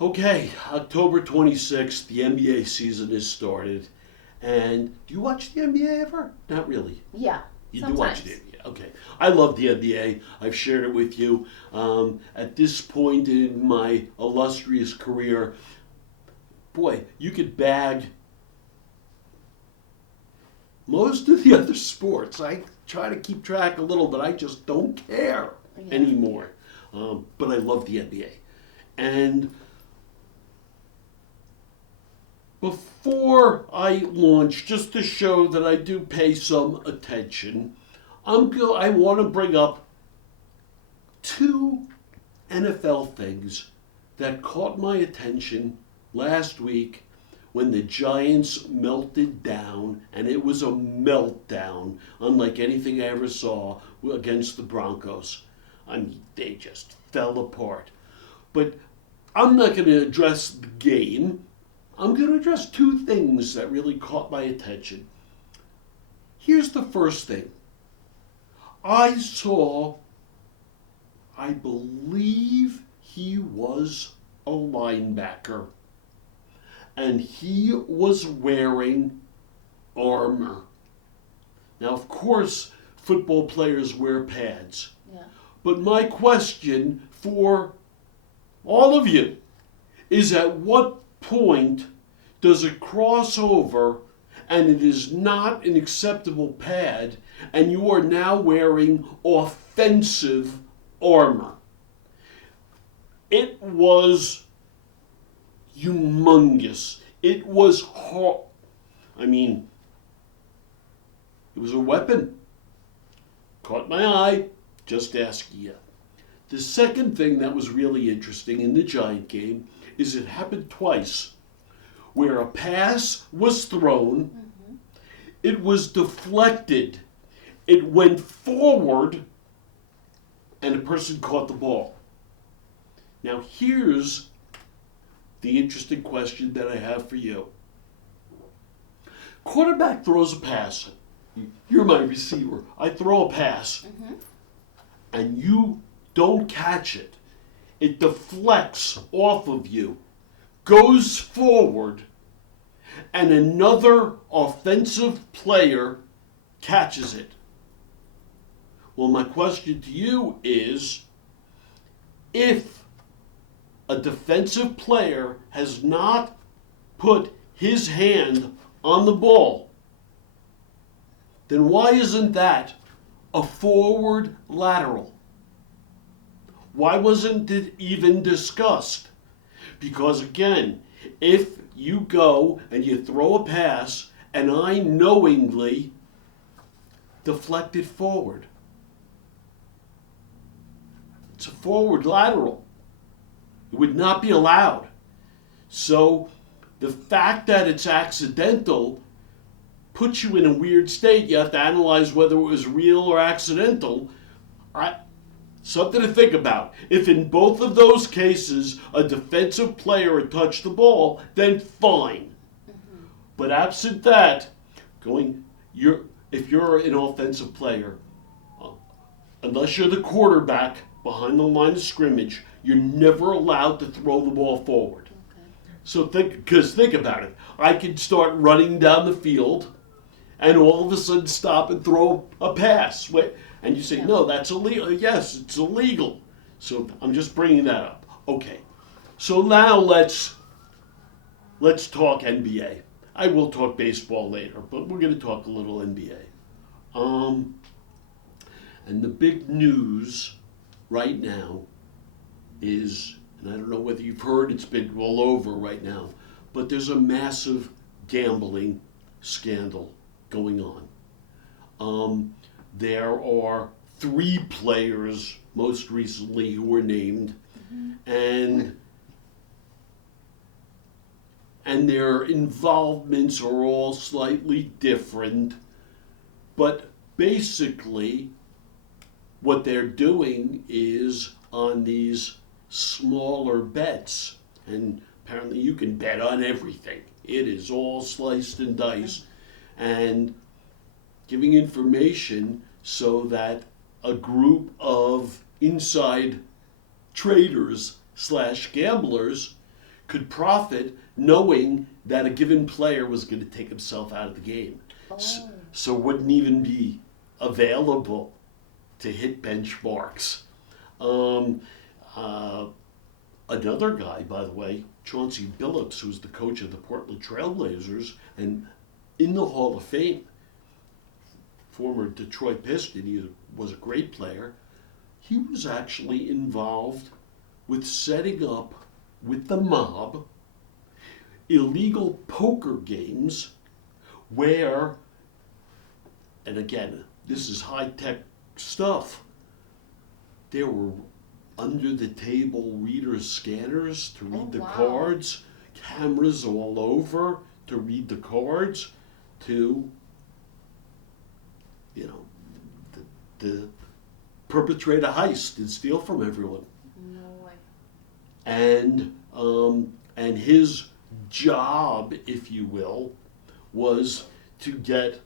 Okay, October 26th, the NBA season has started. And do you watch the NBA ever? Not really. Yeah, You do watch the sometimes. NBA. Okay. I love the NBA. I've shared it with you. At this point in my illustrious career, boy, you could bag most of the other sports. I try to keep track a little, but I just don't care Yeah. anymore. But I love the NBA. And before I launch, just to show that I do pay some attention, I want to bring up two NFL things that caught my attention last week when the Giants melted down, and it was a meltdown unlike anything I ever saw against the Broncos. I mean, they just fell apart. But I'm not going to address the game. I'm going to address two things that really caught my attention. Here's the first thing. I saw, I believe he was a linebacker, and he was wearing armor. Now, of course, football players wear pads. Yeah. But my question for all of you is, at what point does it cross over and it is not an acceptable pad and you are now wearing offensive armor? It was humongous. It was hard. I mean, it was a weapon. Caught my eye. Just asking you. The second thing that was really interesting in the Giant game is it happened twice, where a pass was thrown, it was deflected, it went forward, and a person caught the ball. Now here's the interesting question that I have for you. Quarterback throws a pass. You're my receiver. I throw a pass, and you don't catch it. It deflects off of you, goes forward, and another offensive player catches it. Well, my question to you is, if a defensive player has not put his hand on the ball, then why isn't that a forward lateral? Why wasn't it even discussed? Because again, if you go and you throw a pass and I knowingly deflect it forward, it's a forward lateral. It would not be allowed. So the fact that it's accidental puts you in a weird state. You have to analyze whether it was real or accidental. Something to think about. If in both of those cases a defensive player had touched the ball, then fine. But absent that, if you're an offensive player, unless you're the quarterback behind the line of scrimmage, you're never allowed to throw the ball forward. So think about it. I could start running down the field and all of a sudden stop and throw a pass. And you say, no, that's illegal. Yes, it's illegal. So I'm just bringing that up. Okay. So now let's talk NBA. I will talk baseball later, but we're going to talk a little NBA. And the big news right now is, and I don't know whether you've heard, it's been all over right now, but there's a massive gambling scandal going on. There are 3 players most recently who were named, and their involvements are all slightly different, but basically what they're doing is on these smaller bets, and apparently you can bet on everything. It is all sliced and diced, and giving information so that a group of inside traders / gamblers could profit knowing that a given player was going to take himself out of the game. So wouldn't even be available to hit benchmarks. Another guy, by the way, Chauncey Billups, who's the coach of the Portland Trailblazers and in the Hall of Fame, former Detroit Piston, he was a great player. He was actually involved with setting up with the mob illegal poker games where, and again, this is high-tech stuff, there were under-the-table reader scanners to read the cards, cameras all over to read the cards, to, to perpetrate a heist and steal from everyone. No way. And his job, if you will, was to get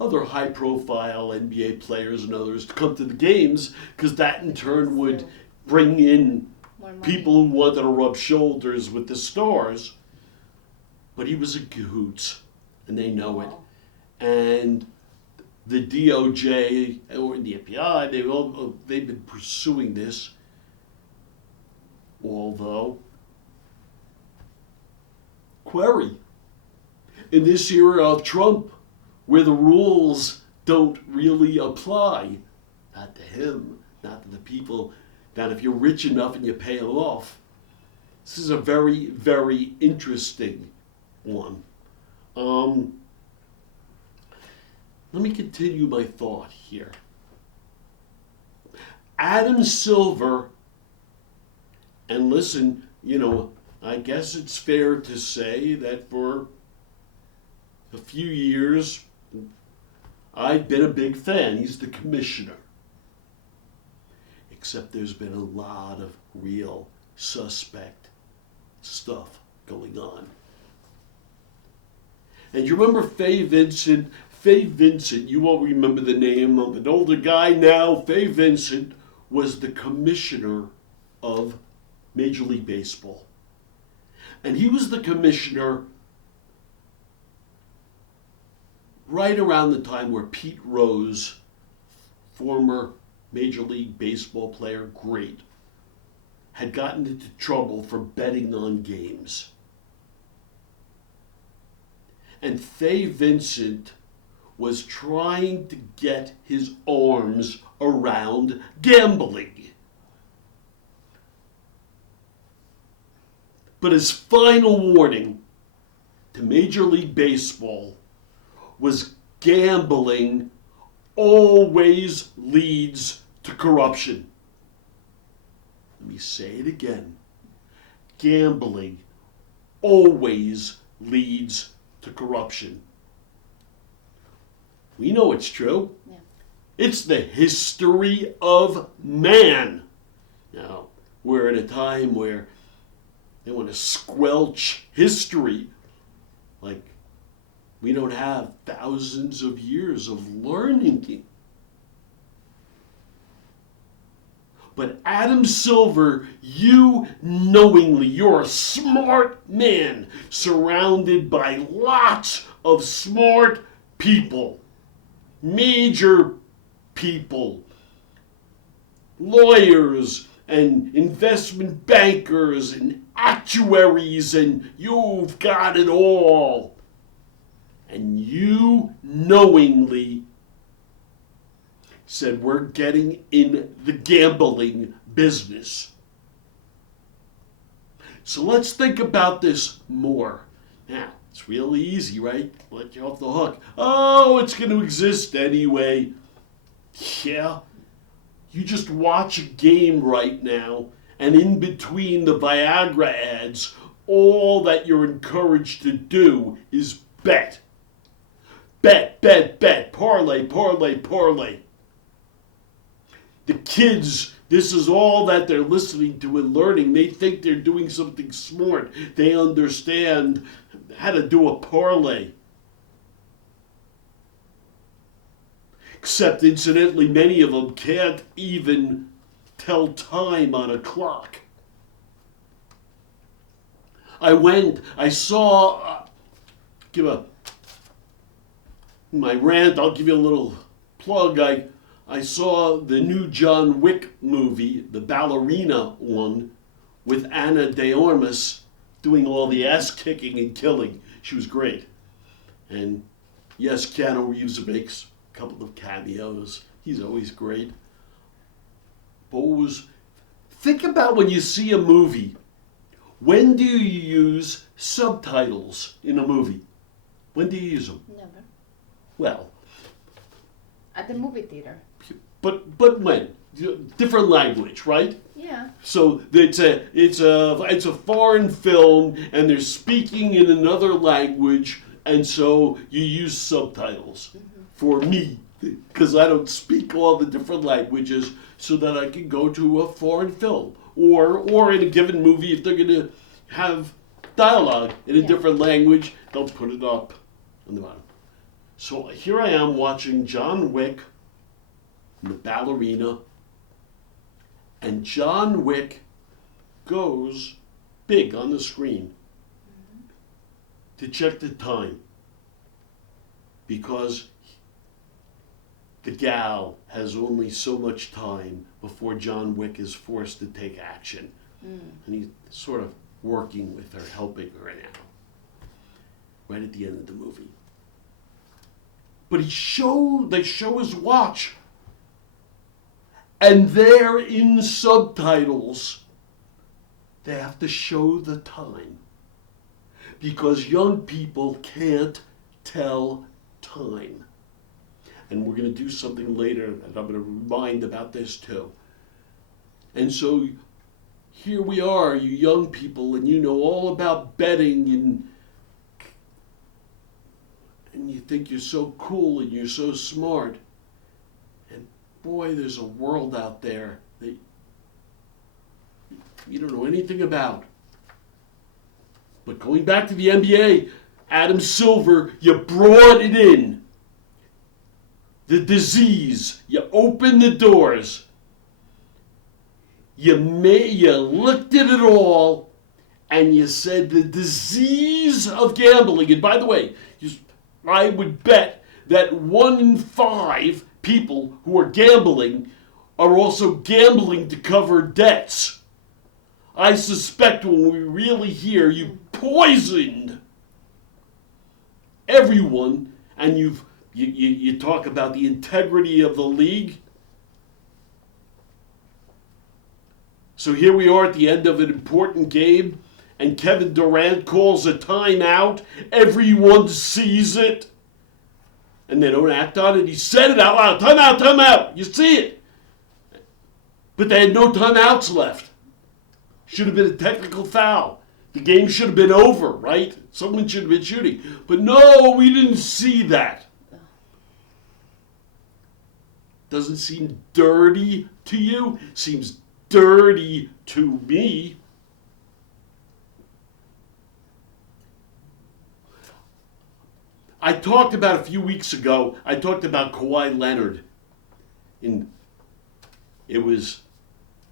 other high-profile NBA players and others to come to the games, because that in turn would bring in people who wanted to rub shoulders with the stars. But he was a cahoots, and they know it. And the DOJ or the FBI, they've been pursuing this, although, query, in this era of Trump, where the rules don't really apply, not to him, not to the people, that if you're rich enough and you pay it off. This is a very, very interesting one. Let me continue my thought here. Adam Silver, and listen, I guess it's fair to say that for a few years, I've been a big fan. He's the commissioner. Except there's been a lot of real suspect stuff going on. And you remember Fay Vincent? Fay Vincent, you all remember the name of an older guy now. Fay Vincent was the commissioner of Major League Baseball. And he was the commissioner right around the time where Pete Rose, former Major League Baseball player, great, had gotten into trouble for betting on games. And Fay Vincent was trying to get his arms around gambling. But his final warning to Major League Baseball was gambling always leads to corruption. Let me say it again. Gambling always leads to corruption. We know it's true. Yeah. It's the history of man. Now, we're in a time where they want to squelch history. Like, we don't have thousands of years of learning. But Adam Silver, you knowingly, you're a smart man surrounded by lots of smart people, major people, lawyers and investment bankers and actuaries, and you've got it all. And you knowingly said, we're getting in the gambling business. So let's think about this more. Now, it's really easy, right? Let you off the hook. Oh, it's going to exist anyway. Yeah. You just watch a game right now, and in between the Viagra ads, all that you're encouraged to do is bet. Bet, bet, bet. Parlay, parlay, parlay. The kids, this is all that they're listening to and learning. They think they're doing something smart. They understand how to do a parlay. Except, incidentally, many of them can't even tell time on a clock. I saw, my rant, I'll give you a little plug. I saw the new John Wick movie, the ballerina one, with Ana de Armas doing all the ass kicking and killing. She was great. And yes, Keanu Reeves makes a couple of cameos. He's always great. But think about when you see a movie. When do you use subtitles in a movie? When do you use them? Never. Well, At the movie theater. but when? Different language, right? Yeah. So it's a foreign film, and they're speaking in another language, and so you use subtitles. For me, because I don't speak all the different languages, so that I can go to a foreign film, or in a given movie, if they're going to have dialogue in a different language, they'll put it up on the bottom. So here I am watching John Wick and the ballerina, and John Wick goes big on the screen to check the time, because the gal has only so much time before John Wick is forced to take action. And he's sort of working with her, helping her now, right at the end of the movie. But they show his watch, and there in subtitles, they have to show the time, because young people can't tell time. And we're going to do something later, and I'm going to remind about this too. And so here we are, you young people, and you know all about betting, and you think you're so cool and you're so smart. And boy, there's a world out there that you don't know anything about. But going back to the NBA, Adam Silver, you brought it in. The disease, you opened the doors. You looked at it all, and you said the disease of gambling. And by the way, I would bet that 1 in 5 people who are gambling are also gambling to cover debts. I suspect when we really hear you poisoned everyone, and you talk about the integrity of the league. So here we are at the end of an important game, and Kevin Durant calls a timeout. Everyone sees it, and they don't act on it. He said it out loud, timeout, timeout. You see it. But they had no timeouts left. Should have been a technical foul. The game should have been over, right? Someone should have been shooting. But no, we didn't see that. Doesn't seem dirty to you? Seems dirty to me. I talked about a few weeks ago, I talked about Kawhi Leonard. It was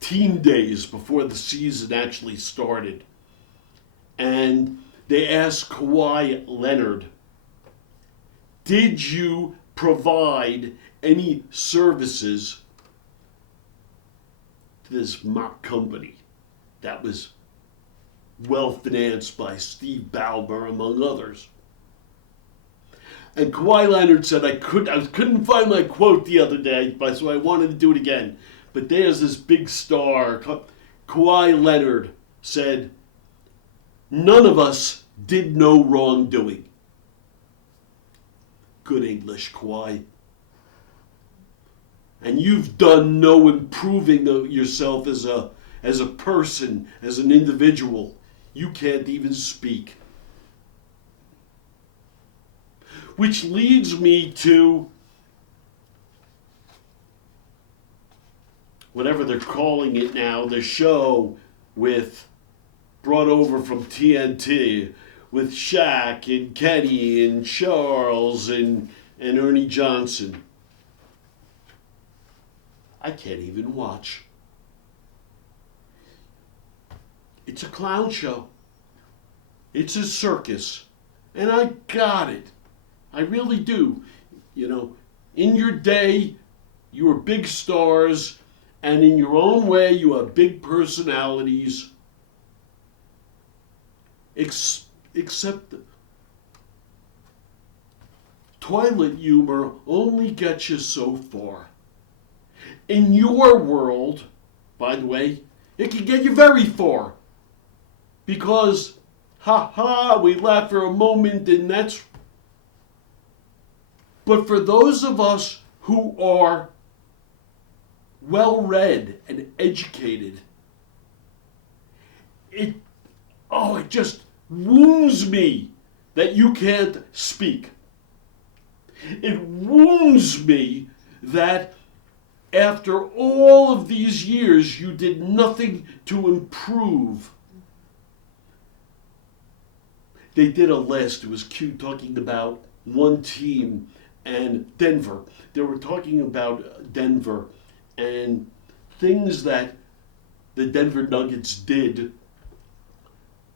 team days before the season actually started. And they asked Kawhi Leonard, did you provide any services to this mock company that was well financed by Steve Ballmer, among others? And Kawhi Leonard said, I couldn't find my quote the other day, so I wanted to do it again. But there's this big star. Kawhi Leonard said, none of us did no wrongdoing. Good English, Kawhi. And you've done no improving of yourself as a person, as an individual. You can't even speak. Which leads me to whatever they're calling it now, the show brought over from TNT with Shaq and Kenny and Charles and Ernie Johnson. I can't even watch. It's a clown show. It's a circus. And I got it. I really do. You know, in your day, you were big stars, and in your own way, you have big personalities. Except toilet humor only gets you so far. In your world, by the way, it can get you very far. Because, ha ha, we laugh for a moment and that's... But for those of us who are well-read and educated, it just wounds me that you can't speak. It wounds me that after all of these years, you did nothing to improve. They did a list, it was cute, talking about one team and Denver. They were talking about Denver and things that the Denver Nuggets did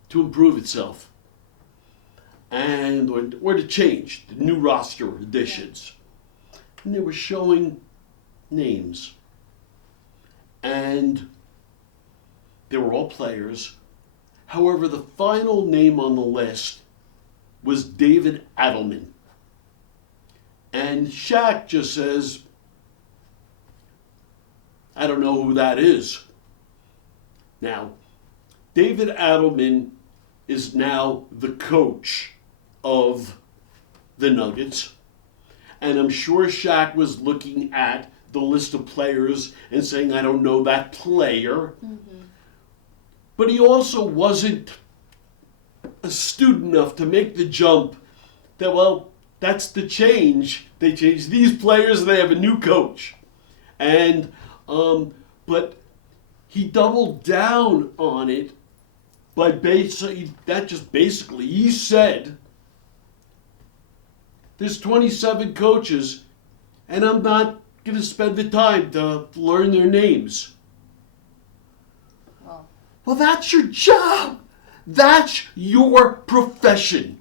to improve itself and or to change the new roster additions. And they were showing names, and they were all players. However, the final name on the list was David Adelman. And Shaq just says, I don't know who that is. Now, David Adelman is now the coach of the Nuggets. And I'm sure Shaq was looking at the list of players and saying, I don't know that player. Mm-hmm. But he also wasn't astute enough to make the jump that, well, that's the change. They changed these players and they have a new coach. And, but he doubled down on it by basically, he said, there's 27 coaches and I'm not going to spend the time to learn their names. Oh. Well, that's your job. That's your profession.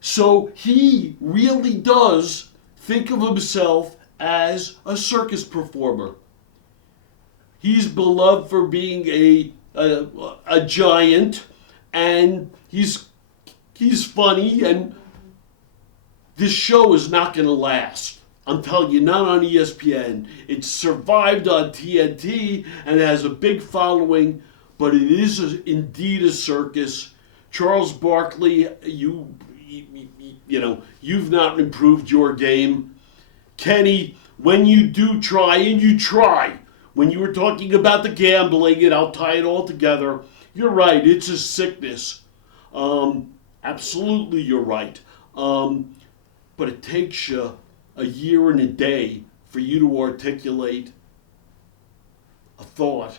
So he really does think of himself as a circus performer. He's beloved for being a giant, and he's funny, and this show is not going to last. I'm telling you, not on ESPN. It survived on TNT and it has a big following, but it is indeed a circus. Charles Barkley, you've not improved your game. Kenny, when you do try, and you try, when you were talking about the gambling, and I'll tie it all together, you're right, it's a sickness. Absolutely, you're right. But it takes you a year and a day for you to articulate a thought.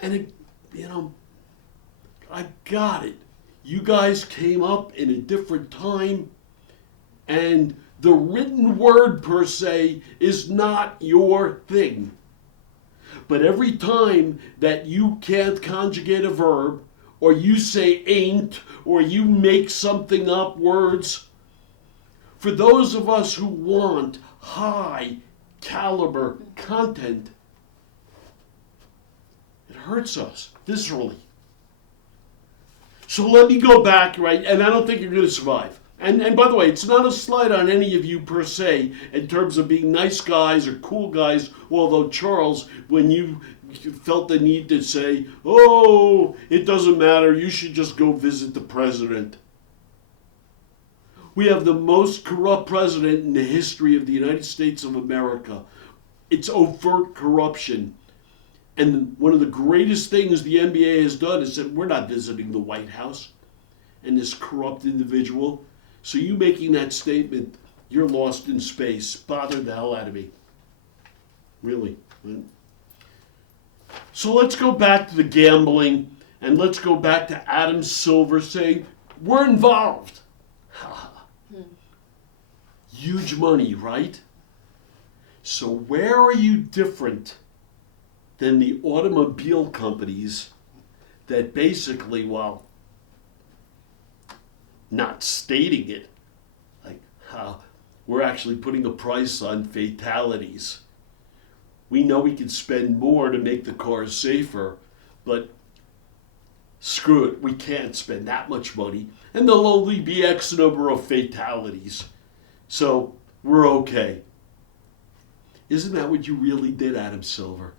And I got it. You guys came up in a different time, and the written word per se is not your thing. But every time that you can't conjugate a verb, or you say ain't, or you make something up words, for those of us who want high caliber content, it hurts us viscerally. So let me go back, right? And I don't think you're going to survive. And by the way, it's not a slight on any of you per se in terms of being nice guys or cool guys, although Charles, when you felt the need to say, oh, it doesn't matter, you should just go visit the president. We have the most corrupt president in the history of the United States of America. It's overt corruption. And one of the greatest things the NBA has done is said, we're not visiting the White House and this corrupt individual. So you making that statement, you're lost in space. Bothered the hell out of me. Really. So let's go back to the gambling, and let's go back to Adam Silver saying, we're involved. Huge money, right? So where are you different than the automobile companies that basically, well, not stating it. Like, we're actually putting a price on fatalities. We know we can spend more to make the cars safer, but screw it, we can't spend that much money, and there'll only be X number of fatalities. So we're okay. Isn't that what you really did, Adam Silver?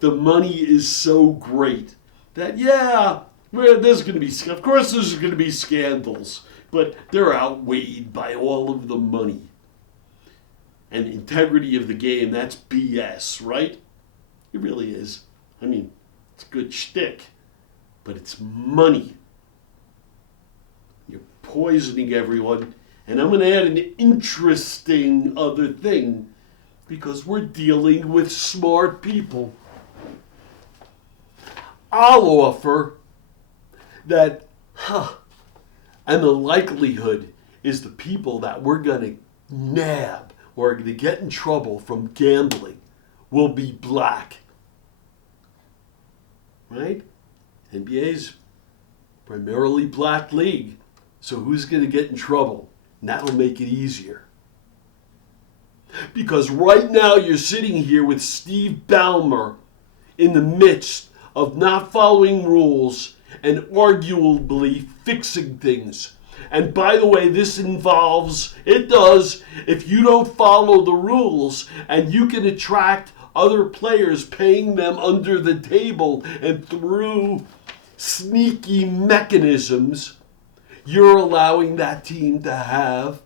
The money is so great that, yeah, there's going to be, of course there's going to be scandals, but they're outweighed by all of the money. And integrity of the game, that's BS, right? It really is. I mean, it's good shtick, but it's money. You're poisoning everyone. And I'm going to add an interesting other thing, because we're dealing with smart people. I'll offer that, and the likelihood is the people that we're going to nab or are going to get in trouble from gambling will be black. Right? NBA's primarily black league. So who's going to get in trouble? And that'll make it easier. Because right now you're sitting here with Steve Ballmer in the midst of not following rules and arguably fixing things. And by the way, this involves, it does, if you don't follow the rules and you can attract other players, paying them under the table and through sneaky mechanisms, you're allowing that team to have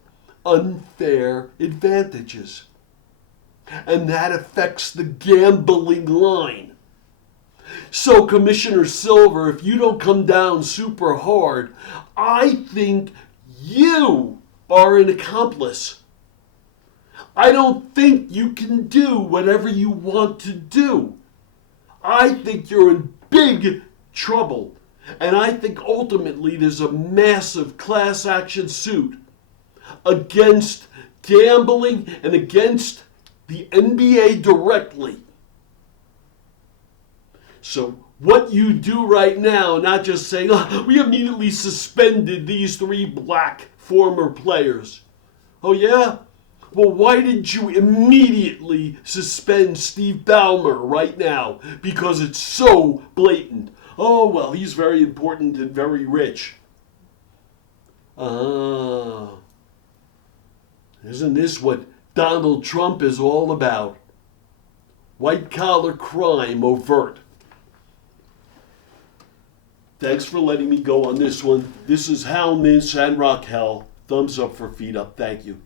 unfair advantages. And that affects the gambling line. So, Commissioner Silver, if you don't come down super hard, I think you are an accomplice. I don't think you can do whatever you want to do. I think you're in big trouble. And I think ultimately there's a massive class action suit against gambling and against the NBA directly. So what you do right now, not just saying, we immediately suspended these 3 black former players. Oh yeah? Well, why didn't you immediately suspend Steve Ballmer right now? Because it's so blatant. Oh, well, he's very important and very rich. Isn't this what Donald Trump is all about? White-collar crime overt. Thanks for letting me go on this one. This is Hal Mintz and Raquel. Thumbs up for Feet Up. Thank you.